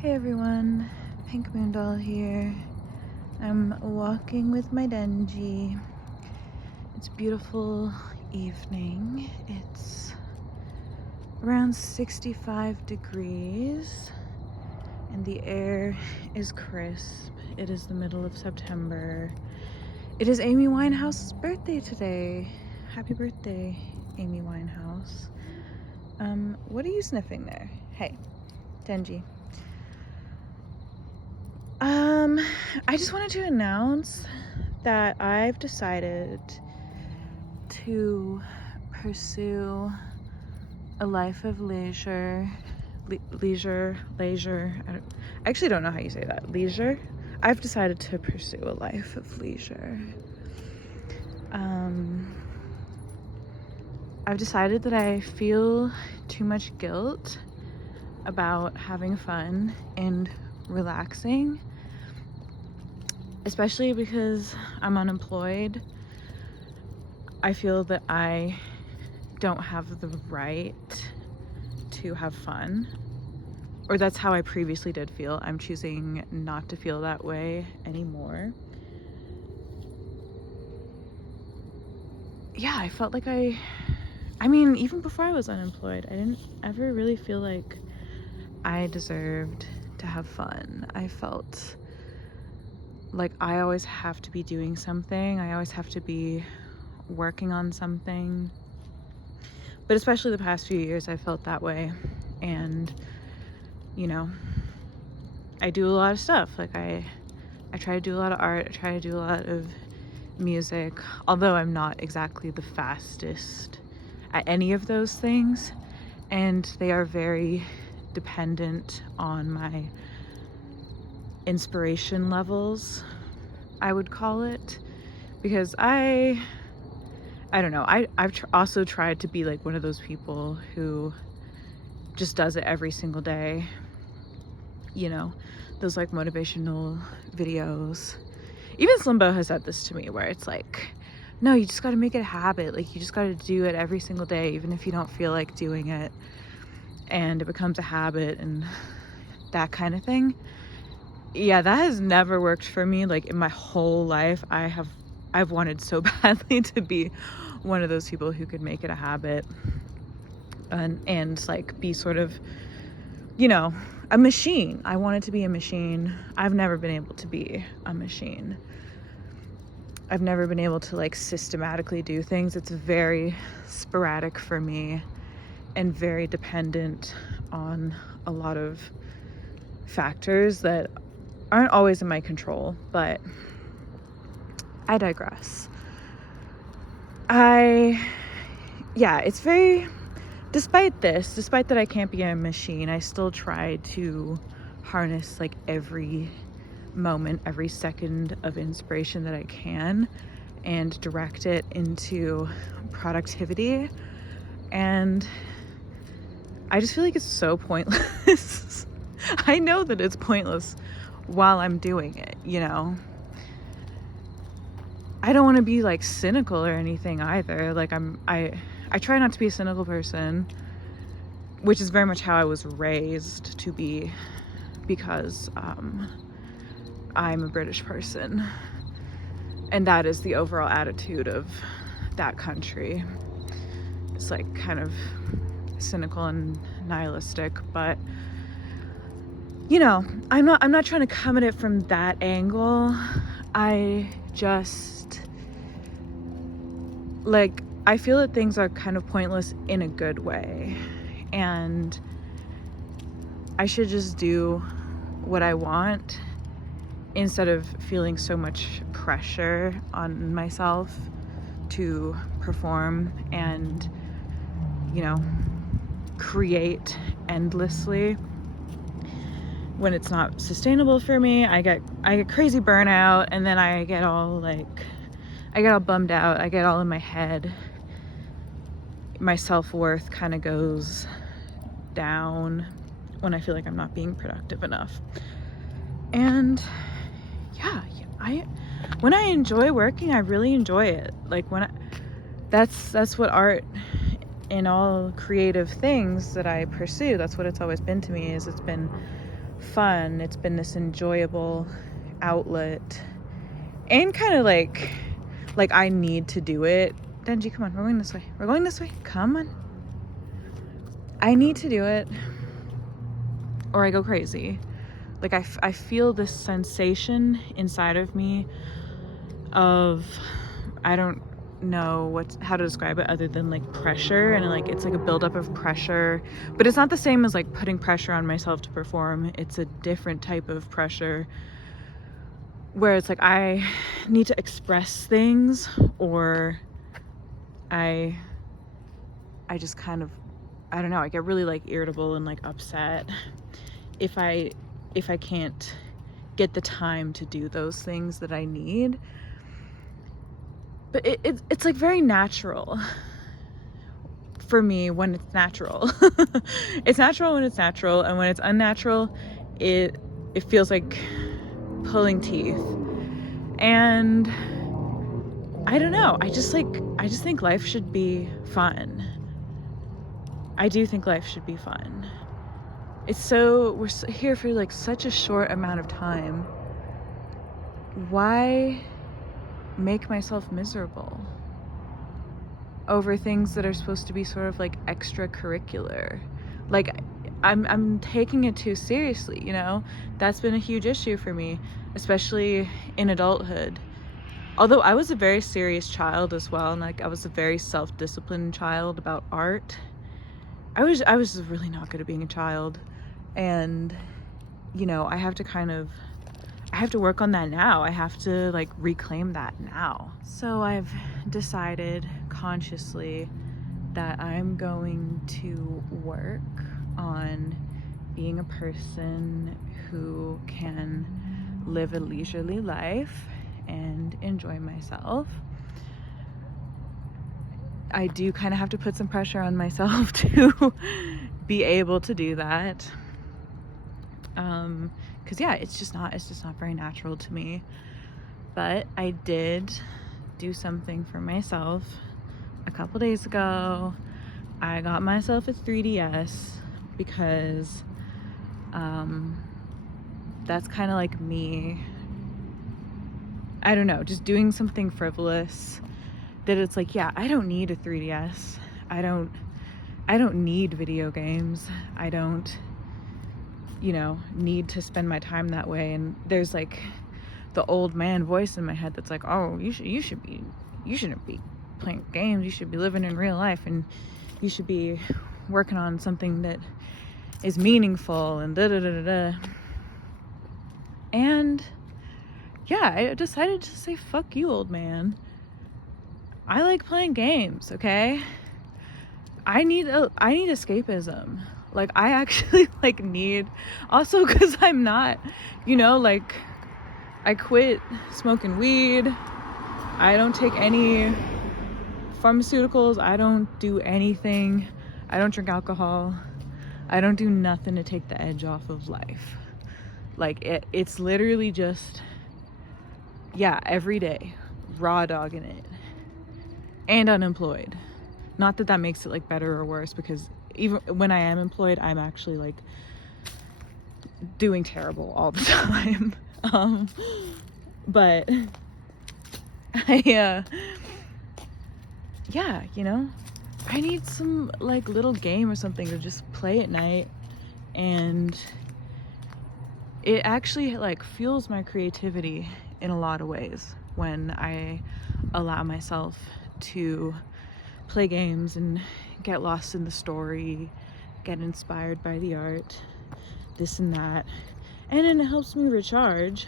Hey everyone, Pink Moondoll here. I'm walking with my Denji. It's a beautiful evening. It's around 65 degrees and the air is crisp. It is the middle of September. It is Amy Winehouse's birthday today. Happy birthday, Amy Winehouse. What are you sniffing there? Hey, Denji. I just wanted to announce that I've decided to pursue a life of leisure. I actually don't know how you say that. Leisure? I've decided to pursue a life of leisure. I've decided that I feel too much guilt about having fun and relaxing, especially because I'm unemployed. I feel that I don't have the right to have fun, or that's how I previously did feel. I'm choosing not to feel that way anymore. Yeah, I felt like I mean, even before I was unemployed, I didn't ever really feel like I deserved to have fun. I felt like I always have to be doing something. I always have to be working on something. But especially the past few years, I felt that way. And, you know, I do a lot of stuff. Like I try to do a lot of art. I try to do a lot of music, although I'm not exactly the fastest at any of those things. And they are very dependent on my inspiration levels, I would call it, because I don't know, I've also tried to be like one of those people who just does it every single day, you know, those like motivational videos. Even Slimbo has said this to me, where it's like, no, you just got to make it a habit. Like, you just got to do it every single day, even if you don't feel like doing it, and it becomes a habit and that kind of thing. Yeah, that has never worked for me. Like, in my whole life, I've wanted so badly to be one of those people who could make it a habit and like be sort of, you know, a machine. I wanted to be a machine. I've never been able to be a machine. I've never been able to like systematically do things. It's very sporadic for me and very dependent on a lot of factors that aren't always in my control, but I digress. It's very, despite that I can't be a machine, I still try to harness like every moment, every second of inspiration that I can and direct it into productivity. And I just feel like it's so pointless. I know that it's pointless while I'm doing it, you know. I don't want to be like cynical or anything either. Like I try not to be a cynical person, which is very much how I was raised to be, because I'm a British person, and that is the overall attitude of that country. It's like kind of cynical and nihilistic, but you know, I'm not trying to come at it from that angle. I just, like, I feel that things are kind of pointless in a good way, and I should just do what I want instead of feeling so much pressure on myself to perform and, you know, create endlessly when it's not sustainable for me. I get crazy burnout, and then I get all bummed out. I get all in my head. My self-worth kind of goes down when I feel like I'm not being productive enough. And yeah, when I enjoy working, I really enjoy it. Like, that's what art and all creative things that I pursue, that's what it's always been to me, is it's been fun. It's been this enjoyable outlet. And kind of like I need to do it. Denji, come on, we're going this way. We're going this way. Come on. I need to do it or I go crazy. Like I feel this sensation inside of me of, I don't know how to describe it other than like pressure, and like it's like a buildup of pressure, but it's not the same as like putting pressure on myself to perform. It's a different type of pressure where it's like I need to express things, or I just kind of, I don't know, I get really like irritable and like upset if I can't get the time to do those things that I need. But it's like very natural for me when it's natural. It's natural when it's natural, and when it's unnatural, it feels like pulling teeth. And I don't know, I just think life should be fun. I do think life should be fun. We're here for like such a short amount of time. Why make myself miserable over things that are supposed to be sort of like extracurricular? Like I'm taking it too seriously, you know? That's been a huge issue for me, especially in adulthood. Although I was a very serious child as well, and like I was a very self-disciplined child about art. I was really not good at being a child, and you know, I have to work on that now. I have to like reclaim that now. So I've decided consciously that I'm going to work on being a person who can live a leisurely life and enjoy myself. I do kind of have to put some pressure on myself to be able to do that. Cause yeah, it's just not very natural to me. But I did do something for myself a couple days ago. I got myself a 3DS because that's kind of like me, I don't know, just doing something frivolous that it's like, yeah, I don't need a 3DS. I don't need video games. I don't, you know, need to spend my time that way. And there's like the old man voice in my head that's like, oh, you shouldn't be playing games. You should be living in real life, and you should be working on something that is meaningful and da da da da da. And yeah, I decided to say, fuck you, old man. I like playing games, okay? I need escapism. Like I actually like need, also because I'm not, you know, like I quit smoking weed. I don't take any pharmaceuticals. I don't do anything. I don't drink alcohol. I don't do nothing to take the edge off of life. Like it's literally just, yeah, every day, raw dogging it, and unemployed. Not that that makes it like better or worse, because even when I am employed, I'm actually like doing terrible all the time. But yeah, you know, I need some like little game or something to just play at night, and it actually like fuels my creativity in a lot of ways when I allow myself to play games and get lost in the story, get inspired by the art, this and that. And then it helps me recharge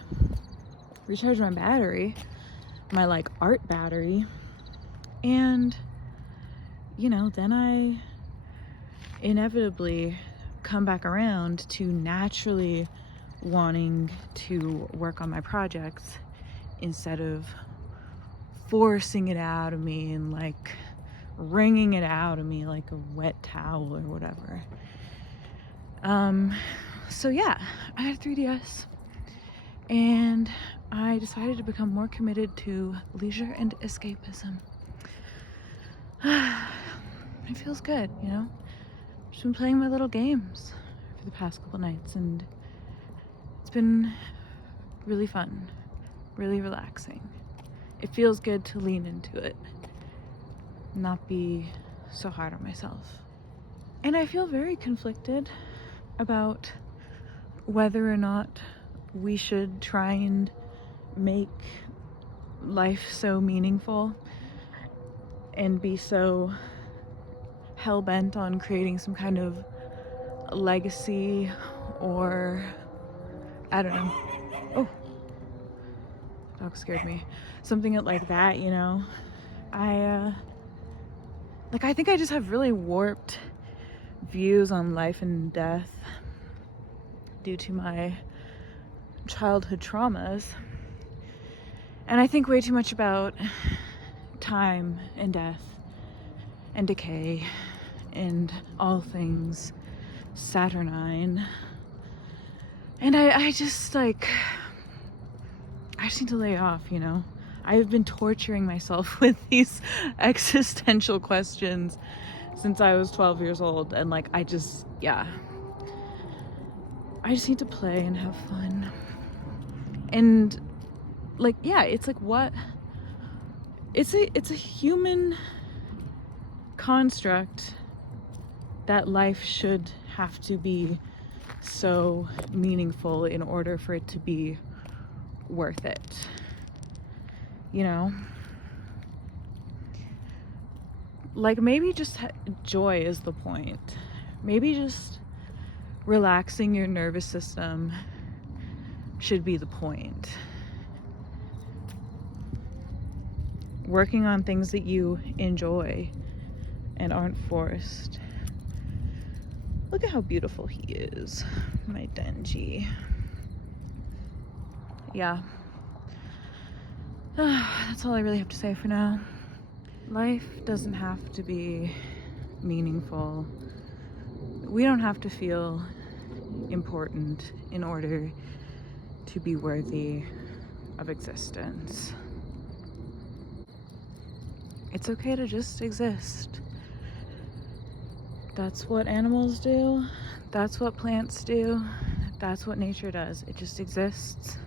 my battery, my like art battery. And you know, then I inevitably come back around to naturally wanting to work on my projects instead of forcing it out of me and like wringing it out of me like a wet towel or whatever. So yeah, I had a 3DS, and I decided to become more committed to leisure and escapism. It feels good, you know? Just been playing my little games for the past couple nights, and It's been really fun, really relaxing. It feels good to lean into it, not be so hard on myself. And I feel very conflicted about whether or not we should try and make life so meaningful and be so hell-bent on creating some kind of legacy, or I don't know. Oh, dog scared me. Something like that, you know. I I think I just have really warped views on life and death due to my childhood traumas. And I think way too much about time and death and decay and all things saturnine. And I just I just need to lay off, you know? I've been torturing myself with these existential questions since I was 12 years old, and I just need to play and have fun. And it's what it's a human construct that life should have to be so meaningful in order for it to be worth it, you know? Maybe just joy is the point. Maybe just relaxing your nervous system should be the point. Working on things that you enjoy and aren't forced. Look at how beautiful he is, my Denji. Yeah. That's all I really have to say for now. Life doesn't have to be meaningful. We don't have to feel important in order to be worthy of existence. It's okay to just exist. That's what animals do. That's what plants do. That's what nature does. It just exists.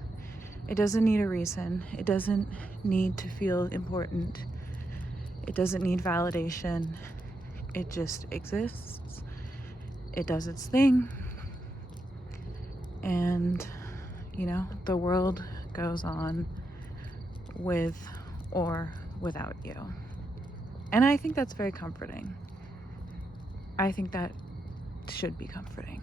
It doesn't need a reason. It doesn't need to feel important. It doesn't need validation. It just exists. It does its thing. And, the world goes on with or without you. And I think that's very comforting. I think that should be comforting.